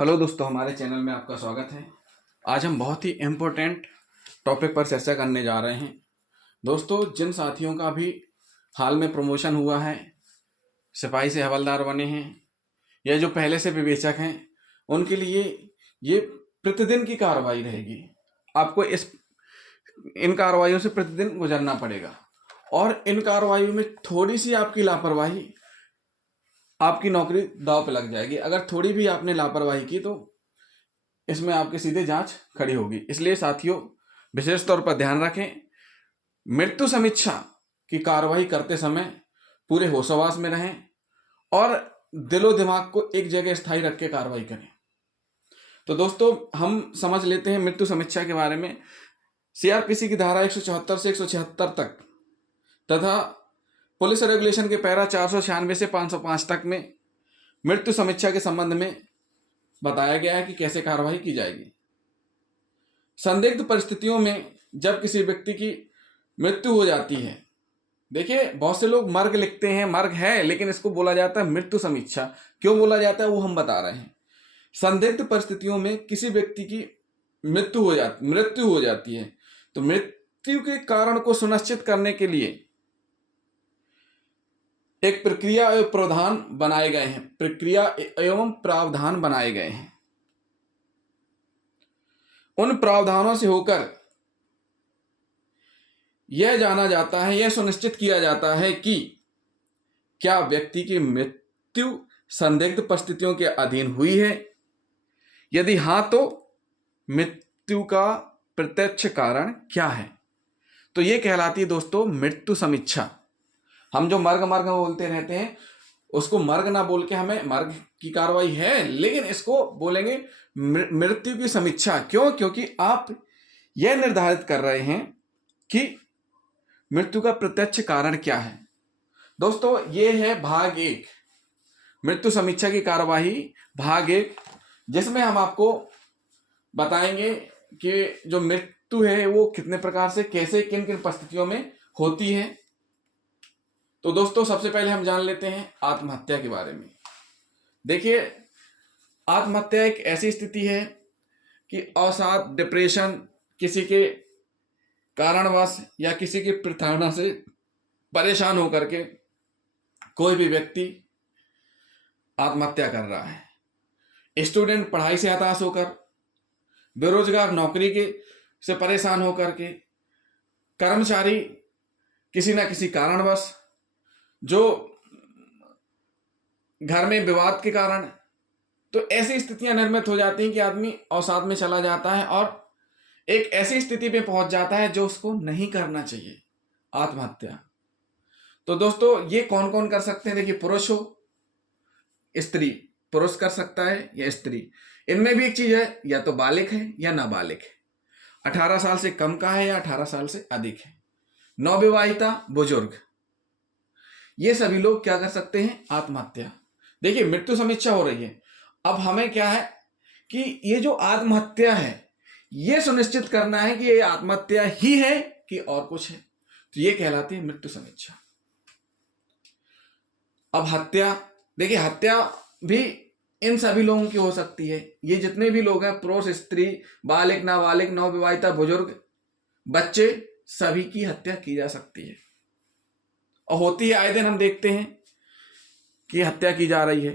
Hello दोस्तों, हमारे channel में आपका स्वागत है। आज हम बहुत ही इम्पोर्टेंट टॉपिक पर चर्चा करने जा रहे हैं। दोस्तों, जिन साथियों का भी हाल में प्रमोशन हुआ है, सिपाही से हवलदार बने हैं या जो पहले से विवेचक हैं, उनके लिए ये प्रतिदिन की कार्रवाई रहेगी। आपको इन कार्रवाइयों से प्रतिदिन गुजरना पड़ेगा और इन कार्रवाइयों में थोड़ी सी आपकी लापरवाही आपकी नौकरी दांव पे लग जाएगी। अगर थोड़ी भी आपने लापरवाही की तो इसमें आपके सीधे जांच खड़ी होगी। इसलिए साथियों, विशेष तौर पर ध्यान रखें, मृत्यु समीक्षा की कार्रवाई करते समय पूरे होशोहवास में रहें और दिलो दिमाग को एक जगह स्थायी रख के कार्रवाई करें। तो दोस्तों, हम समझ लेते हैं मृत्यु समीक्षा के बारे में। सीआरपीसी की धारा 174 से 176 तक तथा पुलिस रेगुलेशन के पैरा 496 से 505 तक में मृत्यु समीक्षा के संबंध में बताया गया है कि कैसे कार्रवाई की जाएगी। संदिग्ध परिस्थितियों में जब किसी व्यक्ति की मृत्यु हो जाती है, देखिए बहुत से लोग मर्ग लिखते हैं, मर्ग है, लेकिन इसको बोला जाता है मृत्यु समीक्षा। क्यों बोला जाता है वो हम बता रहे हैं। संदिग्ध परिस्थितियों में किसी व्यक्ति की मृत्यु हो जाती है तो मृत्यु के कारण को सुनिश्चित करने के लिए एक प्रक्रिया एवं प्रावधान बनाए गए हैं। प्रक्रिया एवं प्रावधान बनाए गए हैं। उन प्रावधानों से होकर यह जाना जाता है, यह सुनिश्चित किया जाता है कि क्या व्यक्ति की मृत्यु संदिग्ध परिस्थितियों के अधीन हुई है। यदि हां तो मृत्यु का प्रत्यक्ष कारण क्या है। तो यह कहलाती है दोस्तों मृत्यु समीक्षा। हम जो मर्ग बोलते रहते हैं उसको मर्ग ना बोल के, हमें मर्ग की कार्रवाई है लेकिन इसको बोलेंगे मृत्यु की समीक्षा। क्यों? क्योंकि आप यह निर्धारित कर रहे हैं कि मृत्यु का प्रत्यक्ष कारण क्या है। दोस्तों, यह है भाग 1 मृत्यु समीक्षा की कार्यवाही, भाग 1, जिसमें हम आपको बताएंगे कि जो मृत्यु है वो कितने प्रकार से, कैसे, किन किन परिस्थितियों में होती है। तो दोस्तों, सबसे पहले हम जान लेते हैं आत्महत्या के बारे में। देखिए, आत्महत्या एक ऐसी स्थिति है कि अवसाद, डिप्रेशन, किसी के कारणवश या किसी की प्रताड़ना से परेशान होकर के कोई भी व्यक्ति आत्महत्या कर रहा है। स्टूडेंट पढ़ाई से हताश होकर, बेरोजगार नौकरी के से परेशान होकर के, कर्मचारी किसी ना किसी कारणवश, जो घर में विवाद के कारण, तो ऐसी स्थितियां निर्मित हो जाती हैं कि आदमी अवसाद में चला जाता है और एक ऐसी स्थिति में पहुंच जाता है जो उसको नहीं करना चाहिए, आत्महत्या। तो दोस्तों, ये कौन कौन कर सकते हैं? देखिए, पुरुष हो, स्त्री, पुरुष कर सकता है या स्त्री। इनमें भी एक चीज है, या तो बालिग है या नाबालिग है, 18 साल से कम का है या 18 साल से अधिक है, नवविवाहिता, बुजुर्ग, ये सभी लोग क्या कर सकते हैं? आत्महत्या। देखिए, मृत्यु समीक्षा हो रही है। अब हमें क्या है कि ये जो आत्महत्या है ये सुनिश्चित करना है कि ये आत्महत्या ही है कि और कुछ है। तो ये कहलाती है मृत्यु समीक्षा। अब हत्या, देखिए हत्या भी इन सभी लोगों की हो सकती है। ये जितने भी लोग हैं, पुरुष, स्त्री, बालिग, नाबालिग, नवविवाहिता, बुजुर्ग, बच्चे, सभी की हत्या की जा सकती है और होती है। आए दिन हम देखते हैं कि हत्या की जा रही है।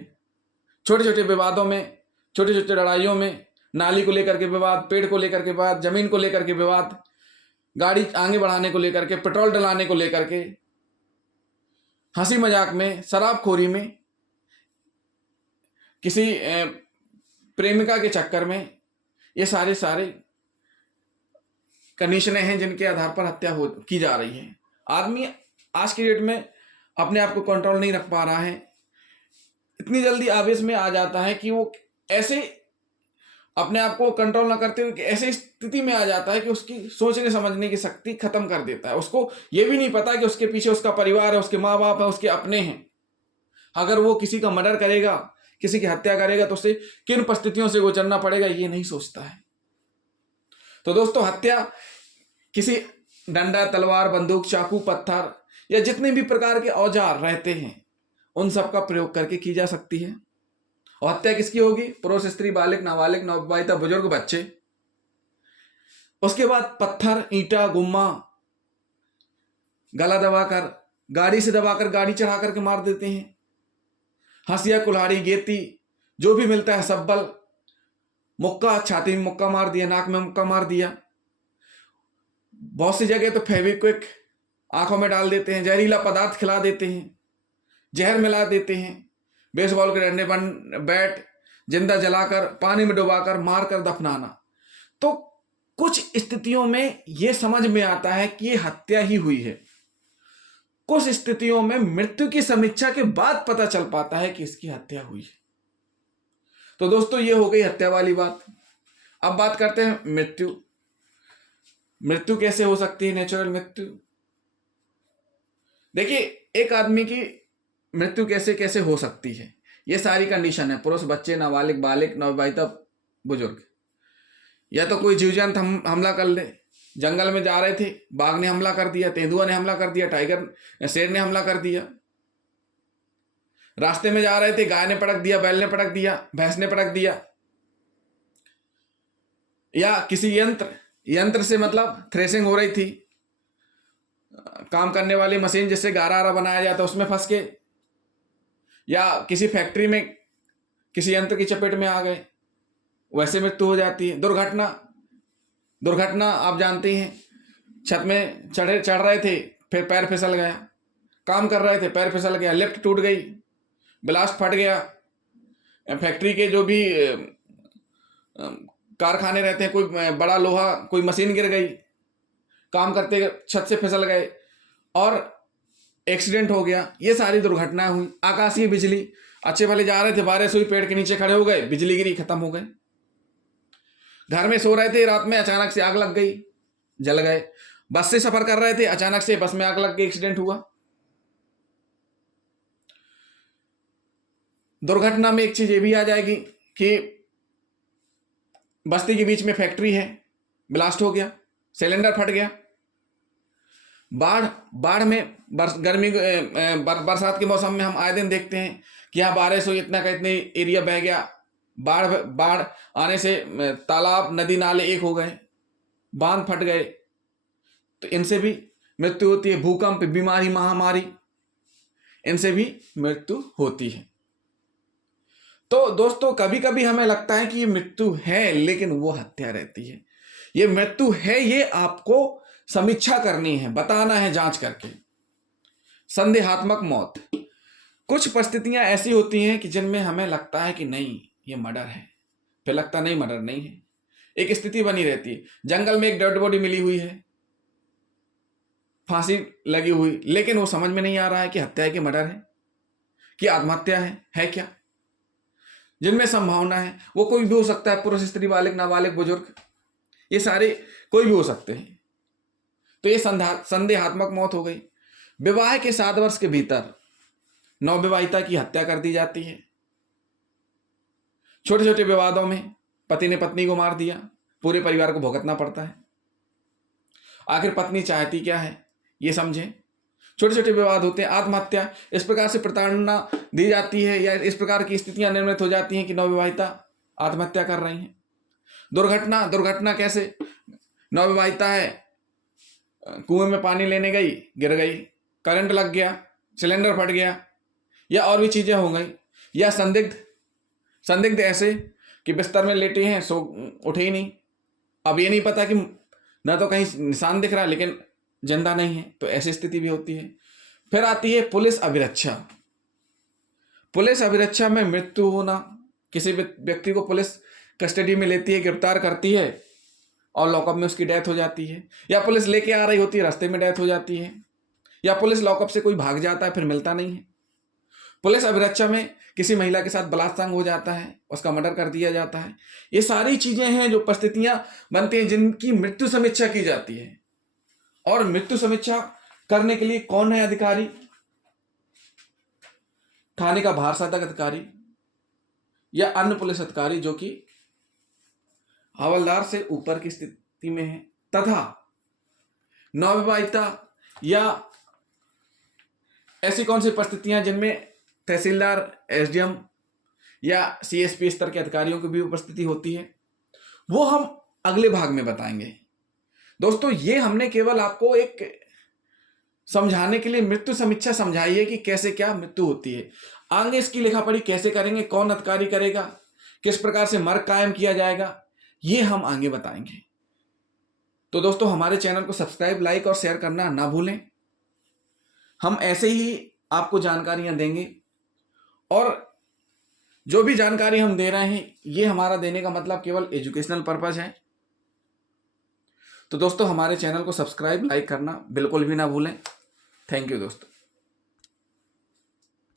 छोटे छोटे विवादों में, छोटे छोटे लड़ाइयों में, नाली को लेकर के विवाद, पेड़ को लेकर के विवाद, जमीन को लेकर के विवाद, गाड़ी आगे बढ़ाने को लेकर के, पेट्रोल डलाने को लेकर के, हंसी मजाक में, शराबखोरी में, किसी प्रेमिका के चक्कर में, ये सारे कंडीशनें हैं जिनके आधार पर हत्या की जा रही है। आदमी आज की डेट में अपने आप को कंट्रोल नहीं रख पा रहा है, इतनी जल्दी आवेश में आ जाता है कि वो ऐसे अपने आप को कंट्रोल ना करते हुए ऐसे स्थिति में आ जाता है कि उसकी सोचने समझने की शक्ति खत्म कर देता है। उसको ये भी नहीं पता कि उसके पीछे उसका परिवार है, उसके माँ बाप है, उसके अपने हैं। अगर वो किसी का मर्डर करेगा, किसी की हत्या करेगा तो उसे किन परिस्थितियों से गुजरना पड़ेगा, ये नहीं सोचता है। तो दोस्तों, हत्या किसी डंडा, तलवार, बंदूक, चाकू, पत्थर या जितने भी प्रकार के औजार रहते हैं उन सब का प्रयोग करके की जा सकती है। और हत्या किसकी होगी? पुरुष, स्त्री, बालिक, नाबालिग, नवविवाहिता, बुजुर्ग, बच्चे। उसके बाद पत्थर, ईंटा, गुम्मा, गला दबाकर, गाड़ी से दबाकर, गाड़ी चढ़ा करके मार देते हैं। हंसिया, कुल्हाड़ी, गेती, जो भी मिलता है सब्बल, मुक्का, छाती में मुक्का मार दिया, नाक में मुक्का मार दिया। बहुत सी जगह तो फेविक्विक आंखों में डाल देते हैं, जहरीला पदार्थ खिला देते हैं, जहर मिला देते हैं, बेसबॉल के डंडे बैट जिंदा जलाकर, पानी में डुबाकर, मारकर दफनाना। तो कुछ स्थितियों में यह समझ में आता है कि यह हत्या ही हुई है। कुछ स्थितियों में मृत्यु की समीक्षा के बाद पता चल पाता है कि इसकी हत्या हुई है। तो दोस्तों, ये हो गई हत्या वाली बात। अब बात करते हैं मृत्यु। मृत्यु कैसे हो सकती है? नेचुरल मृत्यु। देखिए, एक आदमी की मृत्यु कैसे कैसे हो सकती है, ये सारी कंडीशन है। पुरुष, बच्चे, नाबालिग, बालिक, नवविवाहिता, बुजुर्ग। या तो कोई जीव जंतु हमला कर ले। जंगल में जा रहे थे, बाघ ने हमला कर दिया, तेंदुआ ने हमला कर दिया, टाइगर, शेर ने हमला कर दिया। रास्ते में जा रहे थे, गाय ने पटक दिया, बैल ने पटक दिया, भैंस ने पटक दिया। या किसी यंत्र से, मतलब थ्रेसिंग हो रही थी, काम करने वाली मशीन जिससे गारा आरा बनाया जाता, उसमें फंस के, या किसी फैक्ट्री में किसी यंत्र की चपेट में आ गए, वैसे मृत्यु हो जाती है। दुर्घटना आप जानते हैं, छत में चढ़ रहे थे, फिर पैर फिसल गया, काम कर रहे थे, पैर फिसल गया, लिफ्ट टूट गई, ब्लास्ट फट गया, फैक्ट्री के जो भी कारखाने रहते हैं, कोई बड़ा लोहा, कोई मशीन गिर गई, काम करते छत से फिसल गए और एक्सीडेंट हो गया। ये सारी दुर्घटनाएं हुई। आकाशीय बिजली, अच्छे भले जा रहे थे, बारिश हुई, पेड़ के नीचे खड़े हो गए, बिजली गिरी, खत्म हो गए। घर में सो रहे थे, रात में अचानक से आग लग गई, जल गए। बस से सफर कर रहे थे, अचानक से बस में आग लग गई, एक्सीडेंट हुआ। दुर्घटना में एक चीज ये भी आ जाएगी कि बस्ती के बीच में फैक्ट्री है, ब्लास्ट हो गया, सिलेंडर फट गया। बाढ़ में बरसात के मौसम में हम आए दिन देखते हैं कि यहाँ बारिश हुई, इतना का इतने एरिया बह गया। बाढ़ आने से तालाब, नदी, नाले एक हो गए, बांध फट गए, तो इनसे भी मृत्यु होती है। भूकंप, बीमारी, महामारी, इनसे भी मृत्यु होती है। तो दोस्तों, कभी कभी हमें लगता है कि ये मृत्यु है, लेकिन वो हत्या रहती है। ये मृत्यु है, ये आपको समीक्षा करनी है, बताना है जांच करके। संदेहात्मक मौत। कुछ परिस्थितियां ऐसी होती हैं कि जिनमें हमें लगता है कि नहीं, ये मर्डर है, फिर लगता नहीं मर्डर नहीं है। एक स्थिति बनी रहती है, जंगल में एक डेड बॉडी मिली हुई है, फांसी लगी हुई, लेकिन वो समझ में नहीं आ रहा है कि हत्या है कि मर्डर है, कि आत्महत्या है क्या। जिनमें संभावना है वो कोई भी हो सकता है, पुरुष, स्त्री, बालिक, नाबालिग, बुजुर्ग, ये सारे कोई भी हो सकते हैं। तो ये संदेहात्मक मौत हो गई। विवाह के 7 वर्ष के भीतर नवविवाहिता की हत्या कर दी जाती है। छोटे छोटे विवादों में पति ने पत्नी को मार दिया, पूरे परिवार को भुगतना पड़ता है। आखिर पत्नी चाहती क्या है, ये समझें। छोटे छोटे विवाद होते हैं। आत्महत्या, इस प्रकार से प्रताड़ना दी जाती है या इस प्रकार की स्थितियां निर्मित हो जाती हैं कि नवविवाहिता आत्महत्या कर रही हैं। दुर्घटना कैसे? नवविवाहिता है, कुएं में पानी लेने गई, गिर गई, करंट लग गया, सिलेंडर फट गया, या और भी चीजें हो गई। या संदिग्ध ऐसे कि बिस्तर में लेटे हैं, सो उठे ही नहीं, अब ये नहीं पता कि ना तो कहीं निशान दिख रहा है लेकिन जिंदा नहीं है, तो ऐसी स्थिति भी होती है। फिर आती है पुलिस अभिरक्षा। पुलिस अभिरक्षा में मृत्यु होना, किसी व्यक्ति को पुलिस कस्टडी में लेती है, गिरफ्तार करती है और लॉकअप में उसकी डेथ हो जाती है, या पुलिस लेके आ रही होती है, रास्ते में डेथ हो जाती है, या पुलिस लॉकअप से कोई भाग जाता है, फिर मिलता नहीं है। पुलिस अभिरक्षा में किसी महिला के साथ बलात्कार हो जाता है, उसका मर्डर कर दिया जाता है। ये सारी चीजें हैं जो परिस्थितियां बनती हैं जिनकी मृत्यु समीक्षा की जाती है। और मृत्यु समीक्षा करने के लिए कौन है अधिकारी? थाने का भारसाधक अधिकारी या अन्य पुलिस अधिकारी जो कि हवलदार से ऊपर की स्थिति में है, तथा नवविवाहिता या ऐसी कौन सी परिस्थितियां जिनमें तहसीलदार, एसडीएम या CSP स्तर के अधिकारियों की भी उपस्थिति होती है, वो हम अगले भाग में बताएंगे। दोस्तों, ये हमने केवल आपको एक समझाने के लिए मृत्यु समीक्षा समझाई है कि कैसे क्या मृत्यु होती है। आगे इसकी लिखा पढ़ी कैसे करेंगे, कौन अधिकारी करेगा, किस प्रकार से मर्ग कायम किया जाएगा, ये हम आगे बताएंगे। तो दोस्तों, हमारे चैनल को सब्सक्राइब, लाइक और शेयर करना ना भूलें। हम ऐसे ही आपको जानकारियां देंगे, और जो भी जानकारी हम दे रहे हैं, ये हमारा देने का मतलब केवल एजुकेशनल पर्पस है। तो दोस्तों, हमारे चैनल को सब्सक्राइब, लाइक करना बिल्कुल भी ना भूलें। थैंक यू दोस्तों।